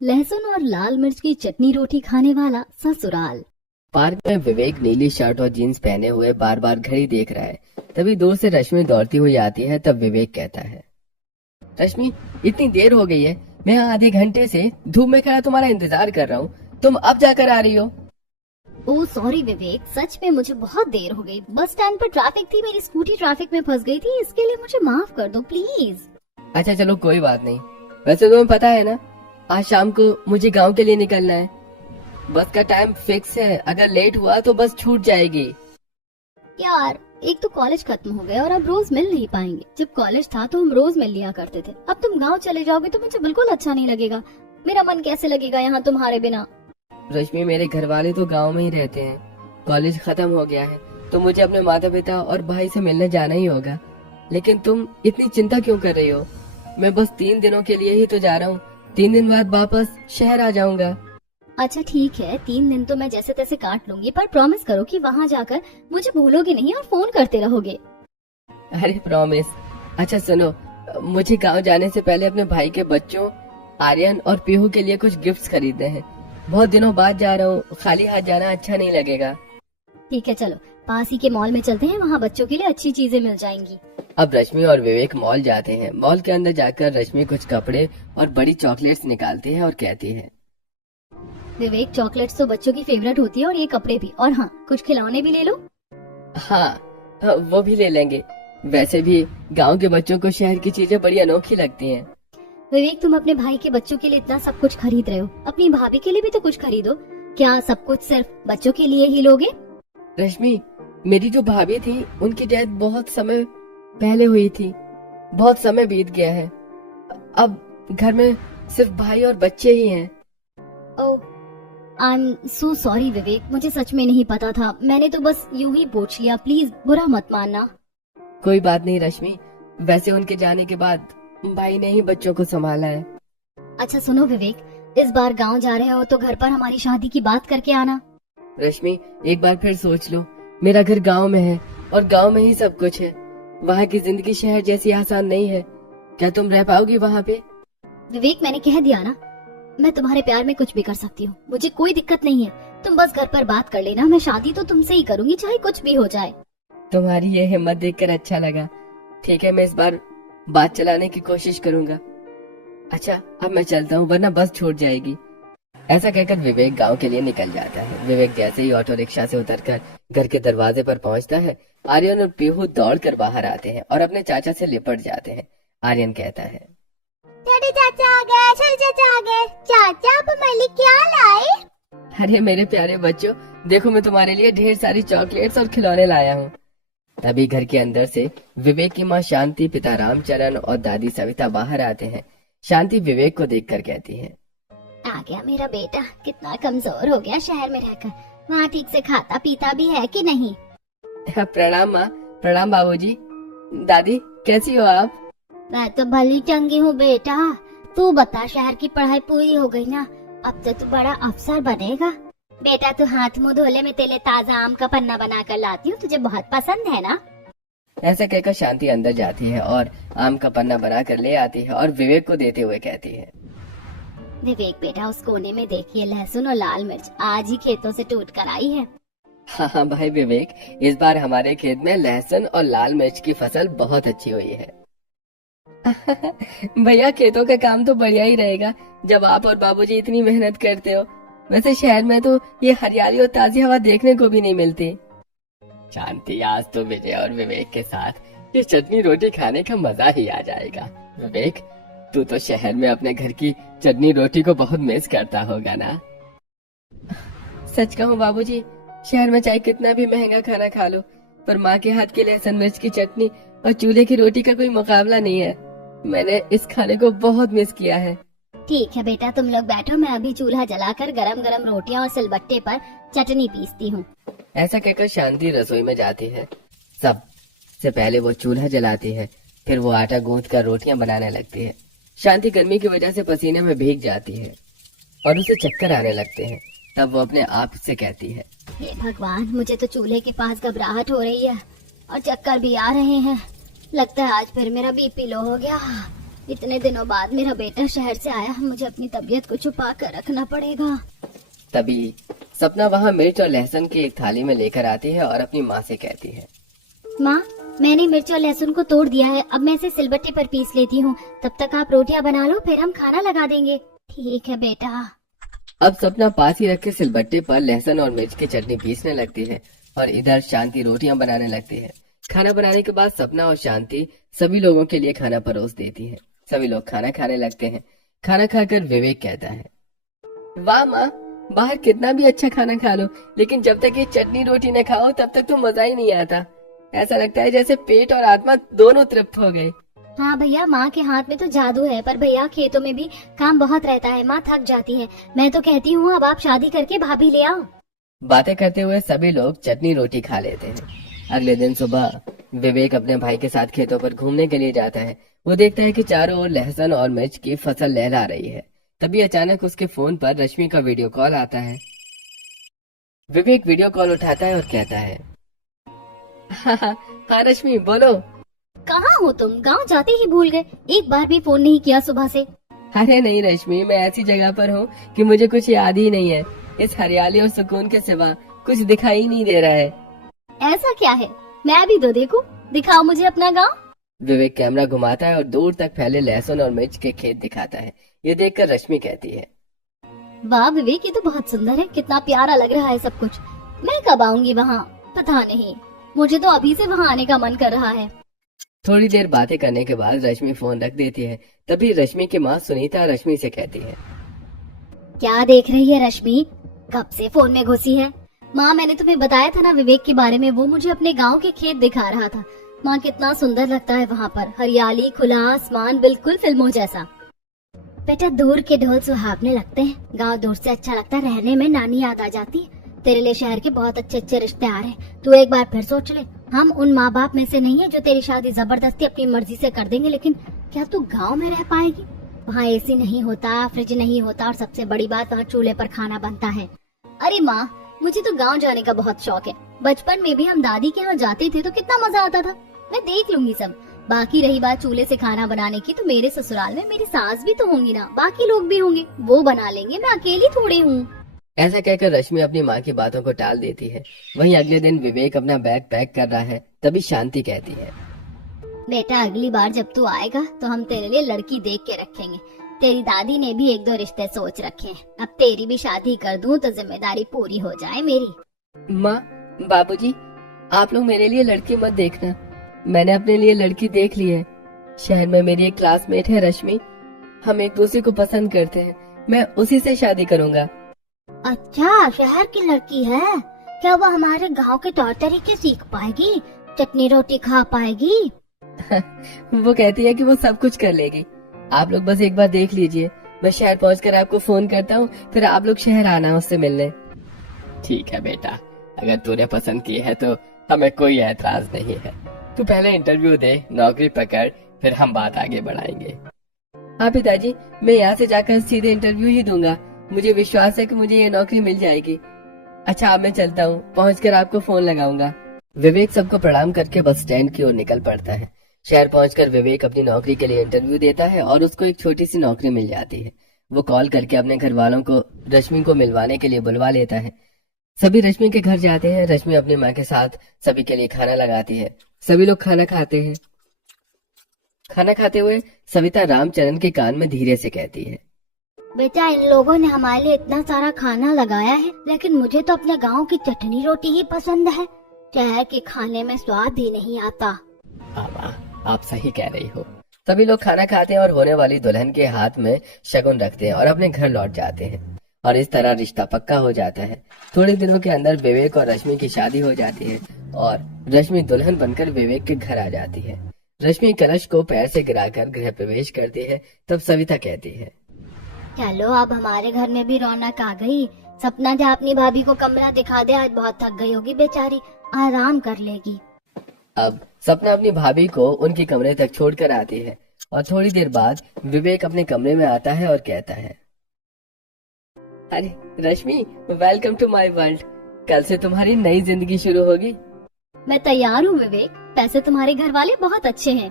लहसुन और लाल मिर्च की चटनी रोटी खाने वाला ससुराल। पार्क में विवेक नीली शर्ट और जीन्स पहने हुए बार बार घड़ी देख रहा है। तभी दूर से रश्मि दौड़ती हुई आती है। तब विवेक कहता है, रश्मि, इतनी देर हो गई है, मैं आधे घंटे से धूप में खड़ा तुम्हारा इंतजार कर रहा हूँ, तुम अब जाकर आ रही हो। ओह सॉरी विवेक, सच में मुझे बहुत देर हो गई। बस स्टैंड पर ट्रैफिक थी, मेरी स्कूटी ट्रैफिक में फंस गई थी, इसके लिए मुझे माफ कर दो प्लीज। अच्छा चलो कोई बात नहीं। वैसे तुम्हें पता है ना, आज शाम को मुझे गाँव के लिए निकलना है। बस का टाइम फिक्स है, अगर लेट हुआ तो बस छूट जाएगी। यार, एक तो कॉलेज खत्म हो गया और अब रोज मिल नहीं पाएंगे। जब कॉलेज था तो हम रोज मिल लिया करते थे। अब तुम गांव चले जाओगे तो मुझे बिल्कुल अच्छा नहीं लगेगा। मेरा मन कैसे लगेगा यहाँ तुम्हारे बिना। रश्मि, मेरे घर वाले तो गांव में ही रहते हैं। कॉलेज खत्म हो गया है तो मुझे अपने माता पिता और भाई से मिलने जाना ही होगा। लेकिन तुम इतनी चिंता क्यों कर रही हो? मैं बस 3 दिनों के लिए ही तो जा रहा हूँ। 3 दिन बाद वापस शहर आ जाऊंगा। अच्छा ठीक है, 3 दिन तो मैं जैसे तैसे काट लूंगी, पर प्रॉमिस करो कि वहाँ जाकर मुझे भूलोगे नहीं और फोन करते रहोगे। अरे प्रॉमिस। अच्छा सुनो, मुझे गांव जाने से पहले अपने भाई के बच्चों आर्यन और पीहू के लिए कुछ गिफ्ट्स खरीदने हैं। बहुत दिनों बाद जा रहा हूँ, खाली हाथ जाना अच्छा नहीं लगेगा। ठीक है चलो, पास ही के मॉल में चलते हैं, वहाँ बच्चों के लिए अच्छी चीजें मिल जाएंगी। अब रश्मि और विवेक मॉल जाते हैं। मॉल के अंदर जाकर रश्मि कुछ कपड़े और बड़ी चॉकलेट्स निकालती है और कहती है, विवेक, चॉकलेट्स तो बच्चों की फेवरेट होती है और ये कपड़े भी, और हाँ कुछ खिलौने भी ले लो। हाँ, वो भी ले लेंगे। वैसे भी गांव के बच्चों को शहर की चीजें बड़ी अनोखी लगती हैं। विवेक, तुम अपने भाई के बच्चों के लिए इतना सब कुछ खरीद रहे हो, अपनी भाभी के लिए भी तो कुछ खरीदो। क्या सब कुछ सिर्फ बच्चों के लिए ही लोगे? रश्मि, मेरी जो भाभी थी उनकी डेथ बहुत समय पहले हुई थी। बहुत समय बीत गया है। अब घर में सिर्फ भाई और बच्चे ही हैं। ओह, आई एम सो सॉरी विवेक, मुझे सच में नहीं पता था। मैंने तो बस यूं ही पूछ लिया, प्लीज बुरा मत मानना। कोई बात नहीं रश्मि, वैसे उनके जाने के बाद भाई ने ही बच्चों को संभाला है। अच्छा सुनो विवेक, इस बार गांव जा रहे हो तो घर पर हमारी शादी की बात करके आना। रश्मि, एक बार फिर सोच लो, मेरा घर गांव में है और गांव में ही सब कुछ है। वहाँ की जिंदगी शहर जैसी आसान नहीं है। क्या तुम रह पाओगी वहाँ पे? विवेक, मैंने कह दिया ना, मैं तुम्हारे प्यार में कुछ भी कर सकती हूँ, मुझे कोई दिक्कत नहीं है। तुम बस घर पर बात कर लेना, मैं शादी तो तुमसे ही करूंगी, चाहे कुछ भी हो जाए। तुम्हारी ये हिम्मत देखकर अच्छा लगा। ठीक है, मैं इस बार बात चलाने की कोशिश करूंगा। अच्छा, अब मैं चलता हूँ वरना बस छूट जाएगी। ऐसा कहकर विवेक गांव के लिए निकल जाता है। विवेक जैसे ही ऑटो रिक्शा से उतरकर घर के दरवाजे पर पहुंचता है, आर्यन और पीहू दौड़कर बाहर आते हैं और अपने चाचा से लिपट जाते हैं। आर्यन कहता है, छोटे चाचा आ गए, छोटे चाचा आ गए। चाचा, आप हमारे लिए क्या लाए? अरे मेरे प्यारे बच्चों, देखो मैं तुम्हारे लिए ढेर सारी चॉकलेट्स और खिलौने लाया हूँ। तभी घर के अंदर से विवेक की माँ शांति, पिता रामचरण और दादी सविता बाहर आते हैं। शांति विवेक को देखकर कहती है, आ गया मेरा बेटा, कितना कमजोर हो गया शहर में रहकर। वहाँ ठीक से खाता पीता भी है कि नहीं? प्रणाम माँ। प्रणाम बाबूजी। दादी, कैसी हो आप? मैं तो भली चंगी हूँ बेटा। तू बता, शहर की पढ़ाई पूरी हो गई ना? अब तो तू बड़ा अफसर बनेगा। बेटा तू हाथ मुंह धोले, में तेले ताजा आम का पन्ना बना कर लाती हूँ, तुझे बहुत पसंद है ना? ऐसा कहकर शांति अंदर जाती है और आम का पन्ना बना कर ले आती है और विवेक को देते हुए कहती है, विवेक बेटा, उस कोने में देखिए, लहसुन और लाल मिर्च आज ही खेतों से टूट कर आई है। हाँ भाई विवेक, इस बार हमारे खेत में लहसुन और लाल मिर्च की फसल बहुत अच्छी हुई है। भैया, खेतों का काम तो बढ़िया ही रहेगा जब आप और बाबूजी इतनी मेहनत करते हो। वैसे शहर में तो ये हरियाली और ताजी हवा देखने को भी नहीं मिलती। शांति, आज तो विजय और विवेक के साथ ये चटनी रोटी खाने का मजा ही आ जाएगा। विवेक, तू तो शहर में अपने घर की चटनी रोटी को बहुत मिस करता होगा ना? सच कहूँ बाबूजी, शहर में चाहे कितना भी महंगा खाना खा लो, पर माँ के हाथ की लहसुन मिर्च की चटनी और चूल्हे की रोटी का कोई मुकाबला नहीं है। मैंने इस खाने को बहुत मिस किया है। ठीक है बेटा, तुम लोग बैठो, मैं अभी चूल्हा जलाकर गरम गरम रोटियां और सिलबट्टे पर चटनी पीसती हूँ। ऐसा कहकर शांति रसोई में जाती है। सबसे पहले वो चूल्हा जलाती है, फिर वो आटा गूंथ कर रोटियां बनाने लगती है। शांति गर्मी की वजह से पसीने में भीग जाती है और उसे चक्कर आने लगते हैं। तब वो अपने आप से कहती है, हे भगवान, मुझे तो चूल्हे के पास घबराहट हो रही है और चक्कर भी आ रहे हैं। लगता है आज फिर मेरा बीपी लो हो गया। इतने दिनों बाद मेरा बेटा शहर से आया, मुझे अपनी तबीयत को छुपा कर रखना पड़ेगा। तभी सपना वहाँ मिर्च और लहसुन की एक थाली में लेकर आती है और अपनी माँ से कहती है, माँ, मैंने मिर्च और लहसुन को तोड़ दिया है, अब मैं इसे सिलबट्टे पर पीस लेती हूँ। तब तक आप रोटियाँ बना लो, फिर हम खाना लगा देंगे। ठीक है बेटा। अब सपना पास ही रखे सिलबट्टे पर लहसुन और मिर्च की चटनी पीसने लगती है और इधर शांति रोटियां बनाने लगती है। खाना बनाने के बाद सपना और शांति सभी लोगों के लिए खाना परोस देती है। सभी लोग खाना खाने लगते हैं। खाना खाकर विवेक कहता है, वाह माँ, बाहर कितना भी अच्छा खाना खा लो, लेकिन जब तक ये चटनी रोटी न खाओ तब तक तो मजा ही नहीं आता। ऐसा लगता है जैसे पेट और आत्मा दोनों तृप्त हो गए। हाँ भैया, माँ के हाथ में तो जादू है, पर भैया खेतों में भी काम बहुत रहता है, माँ थक जाती है। मैं तो कहती हूँ अब आप शादी करके भाभी ले आओ। बातें करते हुए सभी लोग चटनी रोटी खा लेते हैं। अगले दिन सुबह विवेक अपने भाई के साथ खेतों पर घूमने के लिए जाता है। वो देखता है कि चारों ओर लहसुन और मिर्च की फसल लहरा रही है। तभी अचानक उसके फोन पर रश्मि का वीडियो कॉल आता है। विवेक वीडियो कॉल उठाता है और कहता है, हाँ रश्मि बोलो। कहाँ हो तुम? गांव जाते ही भूल गए, एक बार भी फोन नहीं किया सुबह से। अरे नहीं रश्मि, मैं ऐसी जगह पर हूँ कि मुझे कुछ याद ही नहीं है। इस हरियाली और सुकून के सिवा कुछ दिखाई नहीं दे रहा है। ऐसा क्या है? मैं भी तो देखूं, दिखाओ मुझे अपना गांव। विवेक कैमरा घुमाता है और दूर तक फैले लहसुन और मिर्च के खेत दिखाता है। ये देखकर रश्मि कहती है, वाह विवेक, ये तो बहुत सुंदर है, कितना प्यारा लग रहा है सब कुछ। मैं कब आऊंगी वहाँ? पता नहीं, मुझे तो अभी से वहाँ आने का मन कर रहा है। थोड़ी देर बातें करने के बाद रश्मि फोन रख देती है। तभी रश्मि की माँ सुनीता रश्मि से कहती है, क्या देख रही है रश्मि? कब से फोन में घुसी है? माँ, मैंने तुम्हें बताया था ना विवेक के बारे में, वो मुझे अपने गांव के खेत दिखा रहा था। माँ, कितना सुंदर लगता है वहाँ पर, हरियाली, खुला आसमान, बिल्कुल फिल्मों जैसा। बेटा, दूर के ढोल सुहावने लगते हैं, गांव दूर से अच्छा लगता है, रहने में नानी याद आ जाती है। तेरे लिए शहर के बहुत अच्छे अच्छे रिश्ते आ रहे हैं, तू एक बार फिर सोच ले। हम उन माँ बाप में से नहीं है जो तेरी शादी जबरदस्ती अपनी मर्जी से कर देंगे, लेकिन क्या तू गाँव में रह पाएगी? वहाँ एसी नहीं होता, फ्रिज नहीं होता, और सबसे बड़ी बात, वहाँ चूल्हे पर खाना बनता है। अरे माँ, मुझे तो गांव जाने का बहुत शौक है। बचपन में भी हम दादी के यहाँ जाते थे तो कितना मजा आता था। मैं देख लूंगी सब। बाकी रही बात चूल्हे से खाना बनाने की, तो मेरे ससुराल में मेरी सास भी तो होंगी ना, बाकी लोग भी होंगे, वो बना लेंगे, मैं अकेली थोड़ी हूँ। ऐसा कहकर रश्मि अपनी माँ की बातों को टाल देती है। वहीं अगले दिन विवेक अपना बैग पैक कर रहा है। तभी शांति कहती है, बेटा, अगली बार जब तू आएगा तो हम तेरे लिए लड़की देख के रखेंगे। तेरी दादी ने भी एक दो रिश्ते सोच रखे हैं, अब तेरी भी शादी कर दूं तो जिम्मेदारी पूरी हो जाए मेरी। माँ, बाबूजी, आप लोग मेरे लिए लड़की मत देखना, मैंने अपने लिए लड़की देख ली है। शहर में मेरी एक क्लासमेट है रश्मि, हम एक दूसरे को पसंद करते हैं, मैं उसी से शादी करूँगा। अच्छा, शहर की लड़की है क्या? वो हमारे गांव के तौर तरीके सीख पाएगी, चटनी रोटी खा पाएगी? वो कहती है कि वो सब कुछ कर लेगी। आप लोग बस एक बार देख लीजिए, मैं शहर पहुंचकर आपको फोन करता हूँ, फिर आप लोग शहर आना उससे मिलने। ठीक है बेटा, अगर तूने पसंद की है तो हमें कोई ऐतराज नहीं है। तू पहले इंटरव्यू दे, नौकरी पकड़, फिर हम बात आगे बढ़ाएंगे। हाँ पिताजी, मैं यहाँ से जाकर सीधे इंटरव्यू ही दूंगा, मुझे विश्वास है कि मुझे ये नौकरी मिल जाएगी। अच्छा, अब मैं चलता हूँ, पहुँचकर आपको फोन लगाऊंगा। विवेक सबको प्रणाम करके बस स्टैंड की ओर निकल पड़ता है। शहर पहुंचकर विवेक अपनी नौकरी के लिए इंटरव्यू देता है और उसको एक छोटी सी नौकरी मिल जाती है। वो कॉल करके अपने घर वालों को रश्मि को मिलवाने के लिए बुलवा लेता है। सभी रश्मि के घर जाते हैं। रश्मि अपनी माँ के साथ सभी के लिए खाना लगाती है। सभी लोग खाना खाते हैं। खाना खाते हुए सविता रामचरण के कान में धीरे से कहती है, बेटा, इन लोगों ने हमारे लिए इतना सारा खाना लगाया है, लेकिन मुझे तो अपने गांव की चटनी रोटी ही पसंद है। शहर के खाने में स्वाद ही नहीं आता। आप सही कह रही हो। सभी लोग खाना खाते हैं और होने वाली दुल्हन के हाथ में शगुन रखते हैं और अपने घर लौट जाते हैं और इस तरह रिश्ता पक्का हो जाता है। थोड़े दिनों के अंदर विवेक और रश्मि की शादी हो जाती है और रश्मि दुल्हन बनकर विवेक के घर आ जाती है। रश्मि कलश को पैर से गिराकर गृह प्रवेश करती है। तब सविता कहती है, चलो अब हमारे घर में भी रौनक आ गई। सपना जा अपनी भाभी को कमरा दिखा दे, आज बहुत थक गई होगी बेचारी, आराम कर लेगी। अब सपना अपनी भाभी को उनके कमरे तक छोड़कर आती है और थोड़ी देर बाद विवेक अपने कमरे में आता है और कहता है, अरे रश्मि, वेलकम टू माय वर्ल्ड। कल से तुम्हारी नई जिंदगी शुरू होगी। मैं तैयार हूँ विवेक, पैसे तुम्हारे घर वाले बहुत अच्छे हैं।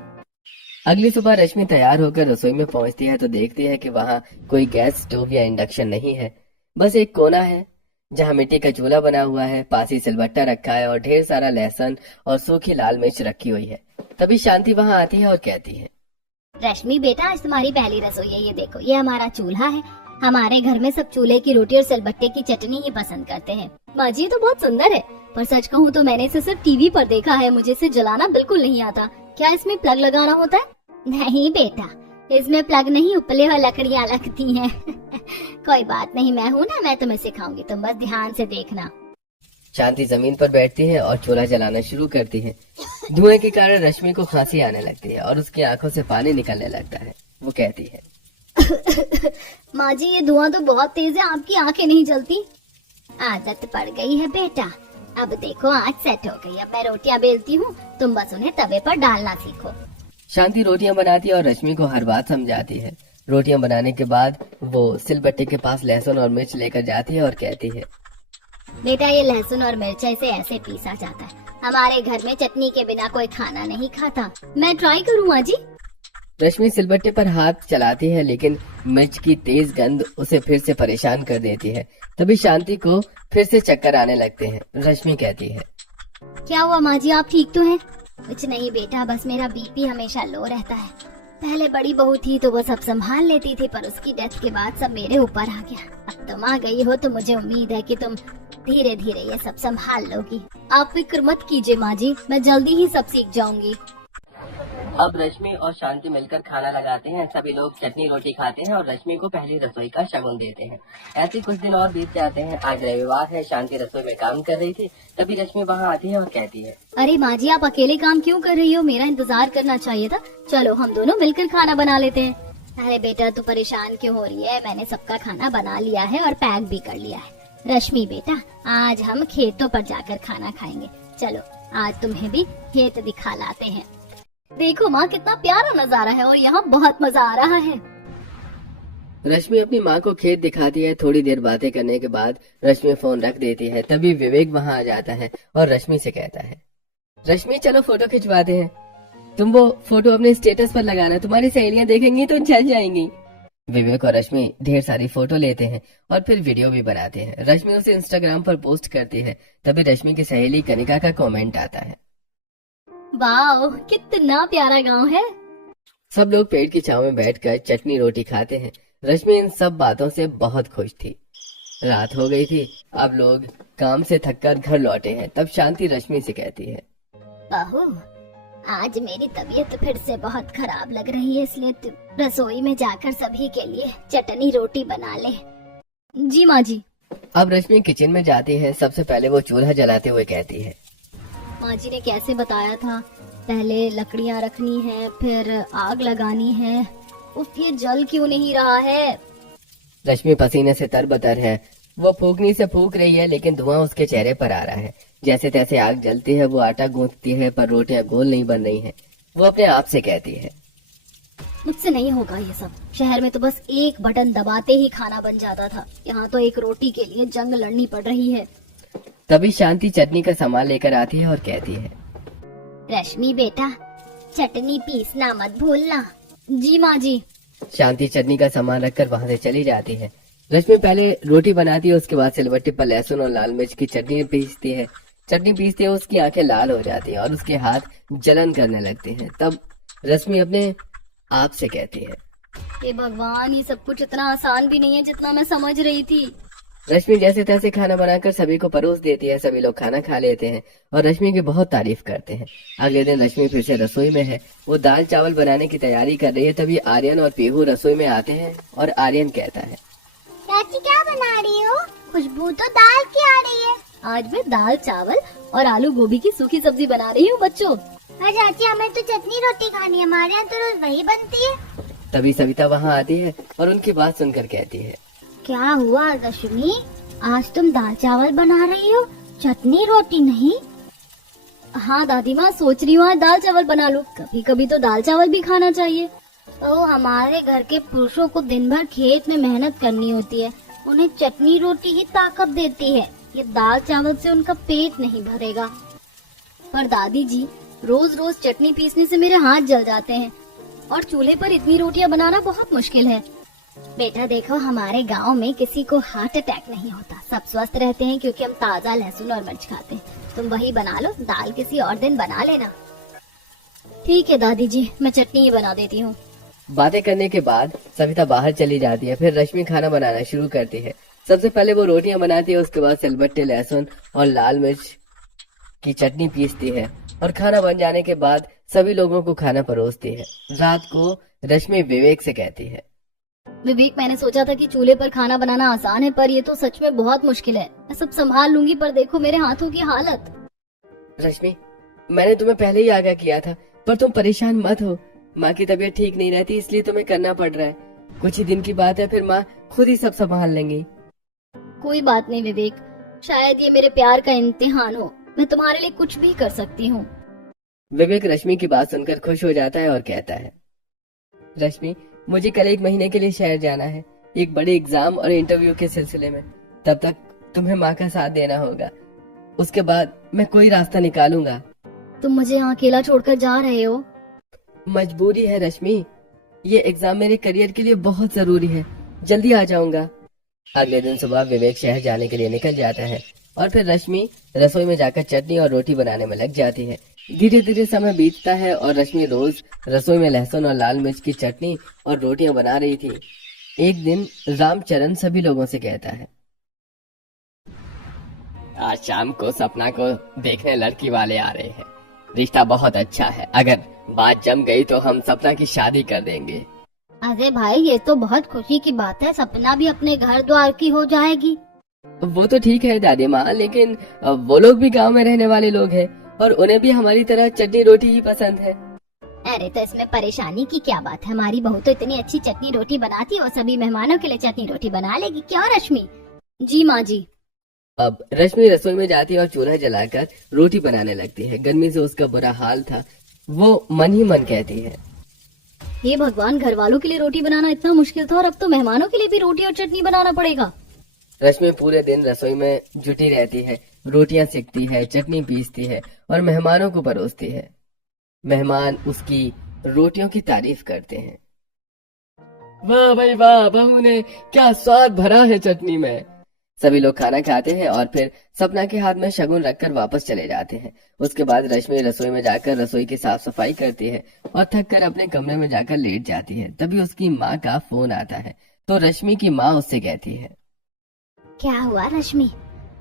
अगली सुबह रश्मि तैयार होकर रसोई में पहुंचती है तो देखती है कि वहाँ कोई गैस स्टोव या इंडक्शन नहीं है, बस एक कोना है जहाँ मिट्टी का चूल्हा बना हुआ है, पास ही सिलबट्टा रखा है और ढेर सारा लहसुन और सूखी लाल मिर्च रखी हुई है। तभी शांति वहाँ आती है और कहती है, रश्मि बेटा, आज तुम्हारी पहली रसोई है। ये देखो, ये हमारा चूल्हा है। हमारे घर में सब चूल्हे की रोटी और सिलबट्टे की चटनी ही पसंद करते हैं। माँ जी, ये तो बहुत सुंदर है, पर सच कहूँ तो मैंने इसे सिर्फ टीवी पर देखा है। मुझे इसे जलाना बिल्कुल नहीं आता। क्या इसमें प्लग लगाना होता है? नहीं बेटा, इसमें प्लग नहीं, उपले और लकड़ियाँ लगती हैं। कोई बात नहीं, मैं हूँ ना, मैं तुम्हें सिखाऊंगी, तुम बस ध्यान से देखना। शांति जमीन पर बैठती है और चूल्हा जलाना शुरू करती है। धुएं के कारण रश्मि को खांसी आने लगती है और उसकी आंखों से पानी निकलने लगता है। वो कहती है, माँ जी, ये धुआं तो बहुत तेज है, आपकी आंखें नहीं जलती? आदत पड़ गई है बेटा। अब देखो, आज सेट हो गई। अब मैं रोटियां बेलती हूँ, तुम बस उन्हें तवे पर डालना सीखो। शांति रोटियां बनाती है और रश्मि को हर बात समझाती है। रोटियां बनाने के बाद वो सिलबट्टे के पास लहसुन और मिर्च लेकर जाती है और कहती है, बेटा, ये लहसुन और मिर्च इसे ऐसे पीसा जाता है। हमारे घर में चटनी के बिना कोई खाना नहीं खाता। मैं ट्राई करूँ माँ जी? रश्मि सिलबट्टे पर हाथ चलाती है, लेकिन मिर्च की तेज गंध उसे फिर से परेशान कर देती है। तभी शांति को फिर से चक्कर आने लगते हैं। रश्मि कहती है, क्या हुआ माँ जी, आप ठीक तो हैं? कुछ नहीं बेटा, बस मेरा बीपी हमेशा लो रहता है। पहले बड़ी बहू थी तो वो सब संभाल लेती थी, पर उसकी डेथ के बाद सब मेरे ऊपर आ गया। अब तुम आ गई हो तो मुझे उम्मीद है कि तुम धीरे धीरे ये सब संभाल लोगी। आप फिक्र मत कीजिए माँ जी, मैं जल्दी ही सब सीख जाऊंगी। अब रश्मि और शांति मिलकर खाना लगाते हैं। सभी लोग चटनी रोटी खाते हैं और रश्मि को पहली रसोई का शगुन देते हैं। ऐसे कुछ दिन और बीत जाते हैं। आज रविवार है, शांति रसोई में काम कर रही थी। तभी रश्मि वहाँ आती है और कहती है, अरे माँ जी, आप अकेले काम क्यों कर रही हो? मेरा इंतजार करना चाहिए था। चलो हम दोनों मिलकर खाना बना लेते हैं। अरे बेटा, तू परेशान क्यों हो रही है? मैंने सबका खाना बना लिया है और पैक भी कर लिया है। रश्मि बेटा, आज हम खेतों पर जाकर खाना खाएंगे। चलो आज तुम्हें भी खेत दिखा लाते हैं। देखो माँ, कितना प्यारा नजारा है और यहाँ बहुत मजा आ रहा है। रश्मि अपनी माँ को खेत दिखाती है। थोड़ी देर बातें करने के बाद रश्मि फोन रख देती है। तभी विवेक वहाँ आ जाता है और रश्मि से कहता है, रश्मि चलो फोटो खिंचवाते हैं। तुम वो फोटो अपने स्टेटस पर लगाना, तुम्हारी सहेलियां देखेंगी तो जल जाएंगी। विवेक और रश्मि ढेर सारी फोटो लेते हैं और फिर वीडियो भी बनाते हैं। रश्मि उसे इंस्टाग्राम पर पोस्ट करती है। तभी रश्मि की सहेली कनिका का कमेंट आता है, वाह, कितना प्यारा गांव है। सब लोग पेड़ की छांव में बैठकर चटनी रोटी खाते हैं। रश्मि इन सब बातों से बहुत खुश थी। रात हो गई थी। अब लोग काम से थककर घर लौटे हैं। तब शांति रश्मि से कहती है, बहू, आज मेरी तबीयत फिर से बहुत खराब लग रही है, इसलिए तू रसोई में जाकर सभी के लिए चटनी रोटी बना ले। जी माँ जी। अब रश्मि किचन में जाती है। सबसे पहले वो चूल्हा जलाते हुए कहती है, माँ जी ने कैसे बताया था, पहले लकड़ियाँ रखनी है, फिर आग लगानी है। उफ, ये जल क्यों नहीं रहा है? रश्मि पसीने से तरबतर है। वो फूकनी से फूक रही है, लेकिन धुआं उसके चेहरे पर आ रहा है। जैसे तैसे आग जलती है। वो आटा गूंथती है, पर रोटियां गोल नहीं बन रही हैं। वो अपने आप से कहती है, मुझसे नहीं होगा ये सब। शहर में तो बस एक बटन दबाते ही खाना बन जाता था, यहाँ तो एक रोटी के लिए जंग लड़नी पड़ रही है। तभी शांति चटनी का सामान लेकर आती है और कहती है, रश्मि बेटा, चटनी पीसना मत भूलना। जी माँ जी। शांति चटनी का सामान रखकर वहाँ से चली जाती है। रश्मि पहले रोटी बनाती है, उसके बाद सिलबट्टे पर लहसुन और लाल मिर्च की चटनी पीसती है। चटनी पीसते हुए उसकी आंखें लाल हो जाती हैं और उसके हाथ जलन करने लगते हैं। तब रश्मि अपने आप से कहती है, हे भगवान, ये सब कुछ इतना आसान भी नहीं है जितना मैं समझ रही थी। रश्मि जैसे तैसे खाना बनाकर सभी को परोस देती है। सभी लोग खाना खा लेते हैं और रश्मि की बहुत तारीफ करते हैं। अगले दिन रश्मि फिर से रसोई में है। वो दाल चावल बनाने की तैयारी कर रही है। तभी आर्यन और पीहू रसोई में आते हैं और आर्यन कहता है, चाची क्या बना रही हो? खुशबू तो दाल की आ रही है। आज मैं दाल चावल और आलू गोभी की सूखी सब्जी बना रही हूँ बच्चों। हाँ चाची, हमें तो चटनी रोटी खानी है, हमारे यहाँ तो रोज वही बनती है। तभी सविता वहाँ आती है और उनकी बात सुनकर कहती है, क्या हुआ रश्मि, आज तुम दाल चावल बना रही हो, चटनी रोटी नहीं? हाँ दादी माँ, सोच रही हूँ आज दाल चावल बना लूं। कभी कभी तो दाल चावल भी खाना चाहिए। तो हमारे घर के पुरुषों को दिन भर खेत में मेहनत करनी होती है, उन्हें चटनी रोटी ही ताकत देती है। ये दाल चावल से उनका पेट नहीं भरेगा। पर दादी जी, रोज रोज चटनी पीसने से मेरे हाथ जल जाते हैं। और चूल्हे पर इतनी रोटियां बनाना बहुत मुश्किल है। बेटा देखो, हमारे गांव में किसी को हार्ट अटैक नहीं होता, सब स्वस्थ रहते हैं क्योंकि हम ताजा लहसुन और मिर्च खाते हैं। तुम वही बना लो, दाल किसी और दिन बना लेना। ठीक है दादी जी, मैं चटनी ही बना देती हूँ। बातें करने के बाद सविता बाहर चली जाती है। फिर रश्मि खाना बनाना शुरू करती है। सबसे पहले वो रोटियां बनाती है, उसके बाद सिलबट्टे लहसुन और लाल मिर्च की चटनी पीसती है और खाना बन जाने के बाद सभी लोगों को खाना परोसती है। रात को रश्मि विवेक से कहती है, विवेक, मैंने सोचा था कि चूल्हे पर खाना बनाना आसान है, पर ये तो सच में बहुत मुश्किल है। मैं सब संभाल लूंगी, पर देखो मेरे हाथों की हालत। रश्मि, मैंने तुम्हें पहले ही आगाह किया था, पर तुम परेशान मत हो। माँ की तबीयत ठीक नहीं रहती, इसलिए तुम्हें करना पड़ रहा है। कुछ ही दिन की बात है, फिर माँ खुद ही सब संभाल लेंगी। कोई बात नहीं विवेक, शायद ये मेरे प्यार का इम्तिहान हो। मैं तुम्हारे लिए कुछ भी कर सकती हूँ। विवेक रश्मि की बात सुनकर खुश हो जाता है और कहता है, रश्मि, मुझे कल 1 महीने के लिए शहर जाना है, एक बड़े एग्जाम और इंटरव्यू के सिलसिले में। तब तक तुम्हें माँ का साथ देना होगा। उसके बाद मैं कोई रास्ता निकालूंगा। तुम मुझे यहाँ अकेला छोड़कर जा रहे हो? मजबूरी है रश्मि, ये एग्जाम मेरे करियर के लिए बहुत जरूरी है। जल्दी आ जाऊंगा। अगले दिन सुबह विवेक शहर जाने के लिए निकल जाता है और फिर रश्मि रसोई में जाकर चटनी और रोटी बनाने में लग जाती है। धीरे धीरे समय बीतता है और रश्मि रोज रसोई में लहसुन और लाल मिर्च की चटनी और रोटियां बना रही थी। एक दिन रामचरण सभी लोगों से कहता है, आज शाम को सपना को देखने लड़की वाले आ रहे हैं। रिश्ता बहुत अच्छा है, अगर बात जम गई तो हम सपना की शादी कर देंगे। अरे भाई, ये तो बहुत खुशी की बात है। सपना भी अपने घर द्वार की हो जाएगी। वो तो ठीक है दादी माँ, लेकिन वो लोग भी गांव में रहने वाले लोग हैं और उन्हें भी हमारी तरह चटनी रोटी ही पसंद है। अरे तो इसमें परेशानी की क्या बात है? हमारी बहू तो इतनी अच्छी चटनी रोटी बनाती है और सभी मेहमानों के लिए चटनी रोटी बना लेगी। क्यों रश्मि? जी माँ जी। अब रश्मि रसोई में जाती है और चूल्हा जलाकर रोटी बनाने लगती है। गर्मी से उसका बुरा हाल था। वो मन ही मन कहती है, हे भगवान, घर वालों के लिए रोटी बनाना इतना मुश्किल था और अब तो मेहमानों के लिए भी रोटी और चटनी बनाना पड़ेगा। रश्मि पूरे दिन रसोई में जुटी रहती है, रोटियां सेकती है, चटनी पीसती है और मेहमानों को परोसती है। मेहमान उसकी रोटियों की तारीफ करते हैं। वाह भाई वाह, बहू ने क्या स्वाद भरा है चटनी में। सभी लोग खाना खाते हैं और फिर सपना के हाथ में शगुन रखकर वापस चले जाते हैं। उसके बाद रश्मि रसोई में जाकर रसोई की साफ सफाई करती है और थक कर अपने कमरे में जाकर लेट जाती है। तभी उसकी माँ का फोन आता है तो रश्मि की माँ उससे कहती है, क्या हुआ रश्मि,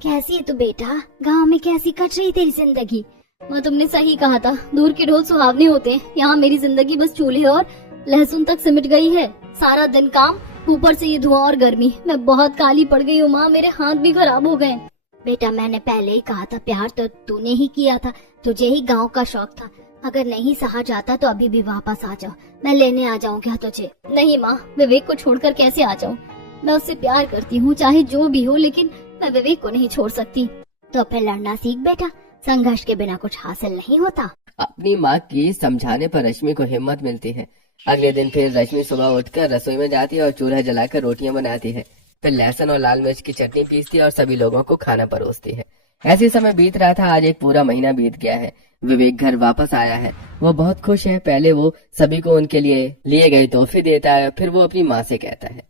कैसी है तू बेटा? गांव में कैसी कट रही तेरी जिंदगी? माँ, तुमने सही कहा था, दूर के ढोल सुहावने होते हैं। यहाँ मेरी जिंदगी बस चूल्हे और लहसुन तक सिमट गई है। सारा दिन काम, ऊपर से ये धुआं और गर्मी। मैं बहुत काली पड़ गई हूँ माँ, मेरे हाथ भी खराब हो गए। बेटा, मैंने पहले ही कहा था, प्यार तो तूने ही किया था, तुझे ही गांव का शौक था। अगर नहीं सहा जाता तो अभी भी वापस आ जाओ, मैं लेने आ जाऊँ क्या तुझे? नहीं माँ, विवेक को छोड़कर कैसे आ जाऊँ? मैं उससे प्यार करती हूँ, चाहे जो भी हो, लेकिन मैं विवेक को नहीं छोड़ सकती। तो फिर लड़ना सीख बेटा, संघर्ष के बिना कुछ हासिल नहीं होता। अपनी माँ की समझाने पर रश्मि को हिम्मत मिलती है। अगले दिन फिर रश्मि सुबह उठकर रसोई में जाती है और चूल्हा जलाकर रोटियां बनाती है। फिर लहसुन और लाल मिर्च की चटनी पीसती है और सभी लोगों को खाना परोसती है। ऐसे समय बीत रहा था। आज एक पूरा महीना बीत गया है। विवेक घर वापस आया है। वो बहुत खुश है। पहले वो सभी को उनके लिए गए तोहफे देता है। फिर वो अपनी माँ से कहता है,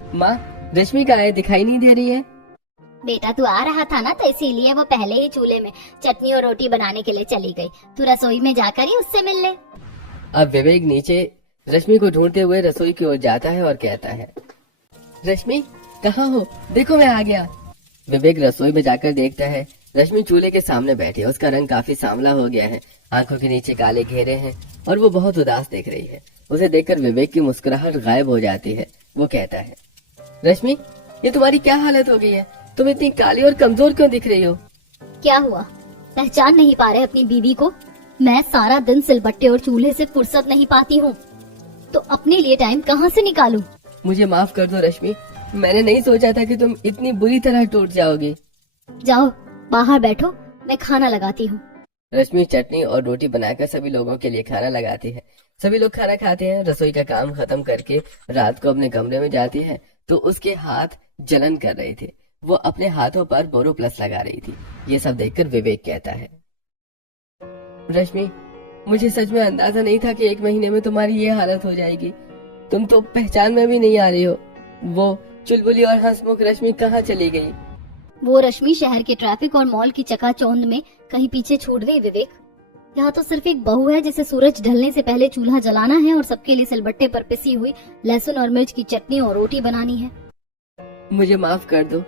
माँ, रश्मि कहाँ है? दिखाई नहीं दे रही है। बेटा, तू आ रहा था ना, तो इसीलिए वो पहले ही चूल्हे में चटनी और रोटी बनाने के लिए चली गई। तू रसोई में जाकर ही उससे मिल ले। अब विवेक नीचे रश्मि को ढूंढते हुए रसोई की ओर जाता है और कहता है, रश्मि कहाँ हो? देखो मैं आ गया। विवेक रसोई में जाकर देखता है रश्मि चूल्हे के सामने बैठी है। उसका रंग काफी सांवला हो गया है, आंखों के नीचे काले घेरे हैं और वो बहुत उदास दिख रही है। उसे देखकर विवेक की मुस्कुराहट गायब हो जाती है। वो कहता है, रश्मि, ये तुम्हारी क्या हालत हो गई है? तुम इतनी काली और कमजोर क्यों दिख रही हो? क्या हुआ, पहचान नहीं पा रहे अपनी बीवी को? मैं सारा दिन सिलबट्टे और चूल्हे से फुर्सत नहीं पाती हूँ, तो अपने लिए टाइम कहाँ से निकालूं? मुझे माफ कर दो रश्मि, मैंने नहीं सोचा था कि तुम इतनी बुरी तरह टूट जाओगी। जाओ बाहर बैठो, मैं खाना लगाती हूँ। रश्मि चटनी और रोटी बनाकर सभी लोगों के लिए खाना लगाती है। सभी लोग खाना खाते हैं। रसोई का काम खत्म करके रात को अपने कमरे में जाती है तो उसके हाथ जलन कर रहे थे। वो अपने हाथों पर बोरोप्लस लगा रही थी। ये सब देखकर विवेक कहता है, रश्मि, मुझे सच में अंदाजा नहीं था कि 1 महीने में तुम्हारी ये हालत हो जाएगी। तुम तो पहचान में भी नहीं आ रही हो। वो चुलबुली और हंसमुख रश्मि कहाँ चली गई? वो रश्मि शहर के ट्रैफिक और मॉल की चकाचौंध में कहीं पीछे छूट गई विवेक। यहाँ तो सिर्फ एक बहू है जिसे सूरज ढलने से पहले चूल्हा जलाना है और सबके लिए सिलबट्टे पर पिसी हुई लहसुन और मिर्च की चटनी और रोटी बनानी है। मुझे माफ कर दो।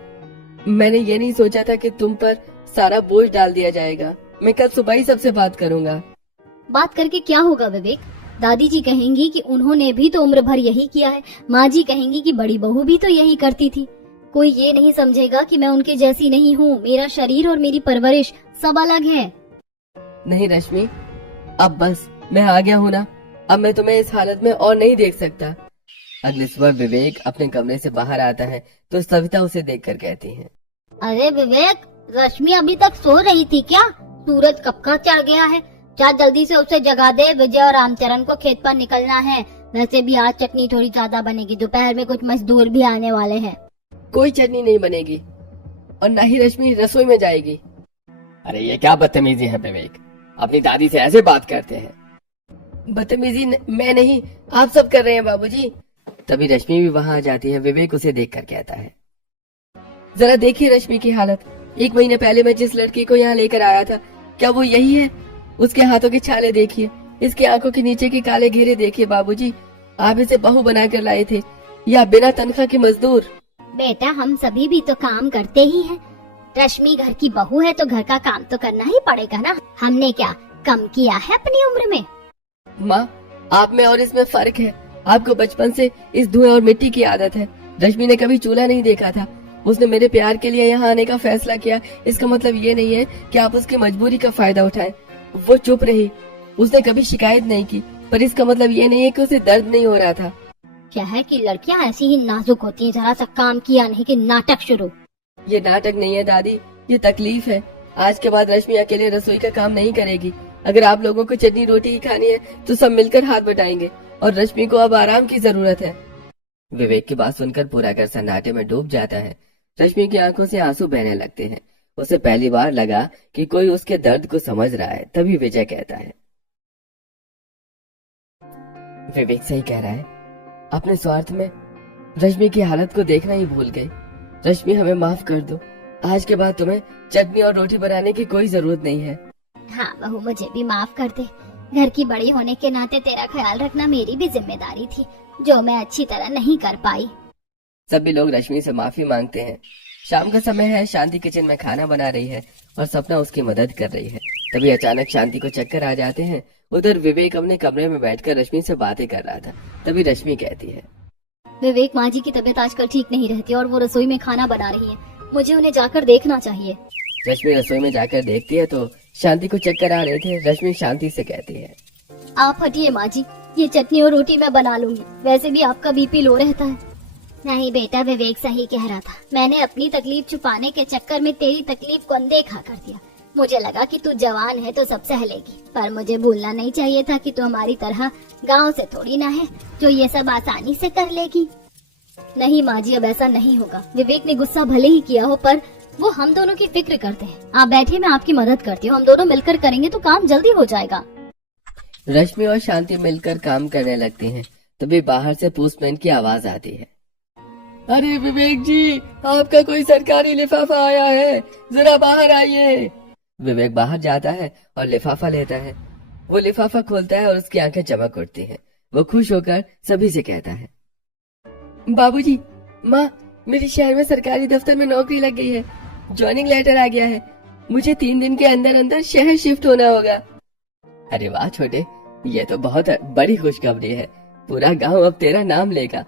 मैंने ये नहीं सोचा था कि तुम पर सारा बोझ डाल दिया जाएगा। मैं कल सुबह ही सबसे बात करूंगा। बात करके क्या होगा विवेक? दादी जी कहेंगी कि उन्होंने भी तो उम्र भर यही किया है। माँ जी कहेंगी कि बड़ी बहू भी तो यही करती थी। कोई ये नहीं समझेगा कि मैं उनके जैसी नहीं हूँ। मेरा शरीर और मेरी परवरिश सब अलग है। नहीं रश्मि, अब बस, मैं आ गया हूँ ना। अब मैं तुम्हें इस हालत में और नहीं देख सकता। अगले सुबह विवेक अपने कमरे से बाहर आता है तो सविता उसे देखकर कहती है, अरे विवेक, रश्मि अभी तक सो रही थी क्या? सूरज कब का चढ़ गया है। जा जल्दी से उसे जगा दे। विजय और रामचरण को खेत पर निकलना है। वैसे भी आज चटनी थोड़ी ज्यादा बनेगी। दोपहर में कुछ मजदूर भी आने वाले हैं। कोई चटनी नहीं बनेगी और न ही रश्मि रसोई में जाएगी। अरे ये क्या बदतमीजी है विवेक, अपनी दादी से ऐसे बात करते हैं। बदतमीजी मैं नहीं, आप सब कर रहे हैं बाबूजी। तभी रश्मि भी वहां आ जाती है। विवेक उसे देखकर कहता है, जरा देखिए रश्मि की हालत। 1 महीने पहले मैं जिस लड़की को यहाँ लेकर आया था, क्या वो यही है? उसके हाथों की छाले देखिए, इसकी आंखों के नीचे के काले घेरे देखिए। बाबूजी, आप इसे बहू बनाकर लाए थे या बिना तनख्वाह के मजदूर? बेटा, हम सभी भी तो काम करते ही हैं। रश्मि घर की बहू है तो घर का काम तो करना ही पड़ेगा ना। हमने क्या कम किया है अपनी उम्र में? माँ, आप में और इसमें फर्क है। आपको बचपन से इस धुएं और मिट्टी की आदत है। रश्मि ने कभी चूल्हा नहीं देखा था। उसने मेरे प्यार के लिए यहाँ आने का फैसला किया। इसका मतलब ये नहीं है कि आप उसकी मजबूरी का फायदा उठाएं। वो चुप रही, उसने कभी शिकायत नहीं की, पर इसका मतलब ये नहीं है कि उसे दर्द नहीं हो रहा था। क्या है कि लड़कियां ऐसी ही नाजुक होती हैं। जरा सा काम किया नहीं कि नाटक शुरू। ये नाटक नहीं है दादी, ये तकलीफ है। आज के बाद रश्मि अकेले रसोई का काम नहीं करेगी। अगर आप लोगों को चटनी रोटी ही खानी है तो सब मिलकर हाथ बटाएंगे और रश्मि को अब आराम की जरूरत है। विवेक की बात सुनकर पूरा घर सन्नाटे में डूब जाता है। रश्मि की आंखों से आंसू बहने लगते हैं। उसे पहली बार लगा कि कोई उसके दर्द को समझ रहा है। तभी विजय कहता है, विवेक सही कह रहा है। अपने स्वार्थ में रश्मि की हालत को देखना ही भूल गई। रश्मि, हमें माफ कर दो। आज के बाद तुम्हें चटनी और रोटी बनाने की कोई जरूरत नहीं है। हाँ बहू, मुझे भी माफ कर दे। घर की बड़ी होने के नाते तेरा ख्याल रखना मेरी भी जिम्मेदारी थी, जो मैं अच्छी तरह नहीं कर पाई। सभी लोग रश्मि से माफी मांगते हैं। शाम का समय है। शांति किचन में खाना बना रही है और सपना उसकी मदद कर रही है। तभी अचानक शांति को चक्कर आ जाते हैं। उधर विवेक अपने कमरे में बैठकर रश्मि से बातें कर रहा था। तभी रश्मि कहती है, विवेक, माँ जी की तबीयत आजकल ठीक नहीं रहती और वो रसोई में खाना बना रही है। मुझे उन्हें जाकर देखना चाहिए। रश्मि रसोई में जाकर देखती है तो शांति को चक्कर आ रहे थे। रश्मि शांति से कहती है, आप हटिए माँ जी, ये चटनी और रोटी मैं बना लूंगी। वैसे भी आपका बीपी लो रहता है। नहीं बेटा, विवेक सही कह रहा था। मैंने अपनी तकलीफ छुपाने के चक्कर में तेरी तकलीफ को अनदेखा कर दिया। मुझे लगा कि तू जवान है तो सब सह लेगी, पर मुझे भूलना नहीं चाहिए था कि तू हमारी तरह गांव से थोड़ी ना है जो ये सब आसानी से कर लेगी। नहीं माँ जी, अब ऐसा नहीं होगा। विवेक ने गुस्सा भले ही किया हो, पर वो हम दोनों की फिक्र करते हैं। आप बैठिए, मैं आपकी मदद करती हूँ। हम दोनों मिलकर करेंगे तो काम जल्दी हो जाएगा। रश्मि और शांति मिलकर काम करने लगती हैं। तभी बाहर से पोस्टमैन की आवाज आती है, अरे विवेक जी, आपका कोई सरकारी लिफाफा आया है, जरा बाहर आइए। विवेक बाहर जाता है और लिफाफा लेता है। वो लिफाफा खोलता है और उसकी आंखें चमक उठती हैं। वो खुश होकर सभी से कहता है, बाबूजी, माँ, मेरी शहर में सरकारी दफ्तर में नौकरी लग गई है। ज्वाइनिंग लेटर आ गया है। मुझे 3 दिन के अंदर अंदर शहर शिफ्ट होना होगा। अरे वाह छोटे, ये तो बहुत बड़ी खुशखबरी है। पूरा गांव अब तेरा नाम लेगा।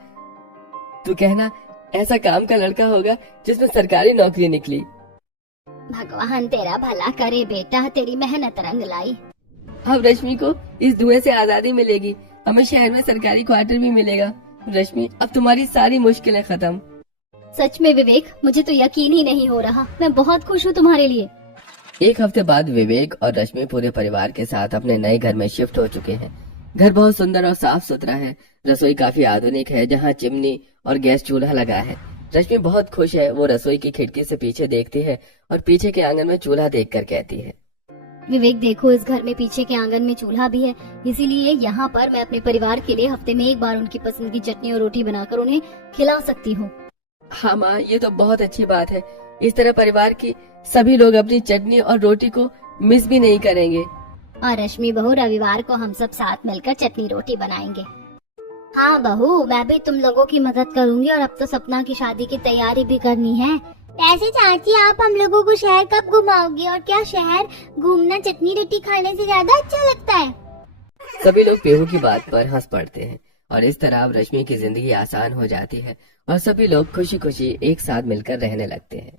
तू कहना ऐसा काम का लड़का होगा जिसमें सरकारी नौकरी निकली। भगवान तेरा भला करे बेटा, तेरी मेहनत रंग लाई। अब रश्मि को इस धुएं से आजादी मिलेगी। हमें शहर में सरकारी क्वार्टर भी मिलेगा। रश्मि, अब तुम्हारी सारी मुश्किलें खत्म। सच में विवेक, मुझे तो यकीन ही नहीं हो रहा। मैं बहुत खुश हूँ तुम्हारे लिए। 1 हफ्ते बाद विवेक और रश्मि पूरे परिवार के साथ अपने नए घर में शिफ्ट हो चुके हैं। घर बहुत सुंदर और साफ सुथरा है। रसोई काफी आधुनिक है, जहाँ चिमनी और गैस चूल्हा लगा है। रश्मि बहुत खुश है। वो रसोई की खिड़की से पीछे देखती है और पीछे के आंगन में चूल्हा देखकर कहती है, विवेक देखो, इस घर में पीछे के आंगन में चूल्हा भी है, इसीलिए यहाँ पर मैं अपने परिवार के लिए हफ्ते में एक बार उनकी पसंद की चटनी और रोटी बनाकर उन्हें खिला सकती हूँ। हाँ माँ, ये तो बहुत अच्छी बात है। इस तरह परिवार की सभी लोग अपनी चटनी और रोटी को मिस भी नहीं करेंगे। और रश्मि बहू, रविवार को हम सब साथ मिलकर चटनी रोटी बनाएंगे। हाँ बहू, मैं भी तुम लोगों की मदद करूंगी और अब तो सपना की शादी की तैयारी भी करनी है। ऐसे चाची, आप हम लोगों को शहर कब घुमाओगे? और क्या शहर घूमना चटनी रोटी खाने से ज्यादा अच्छा लगता है? सभी लोग पेहू की बात पर हंस पड़ते हैं और इस तरह अब रश्मि की जिंदगी आसान हो जाती है और सभी लोग खुशी खुशी एक साथ मिलकर रहने लगते हैं।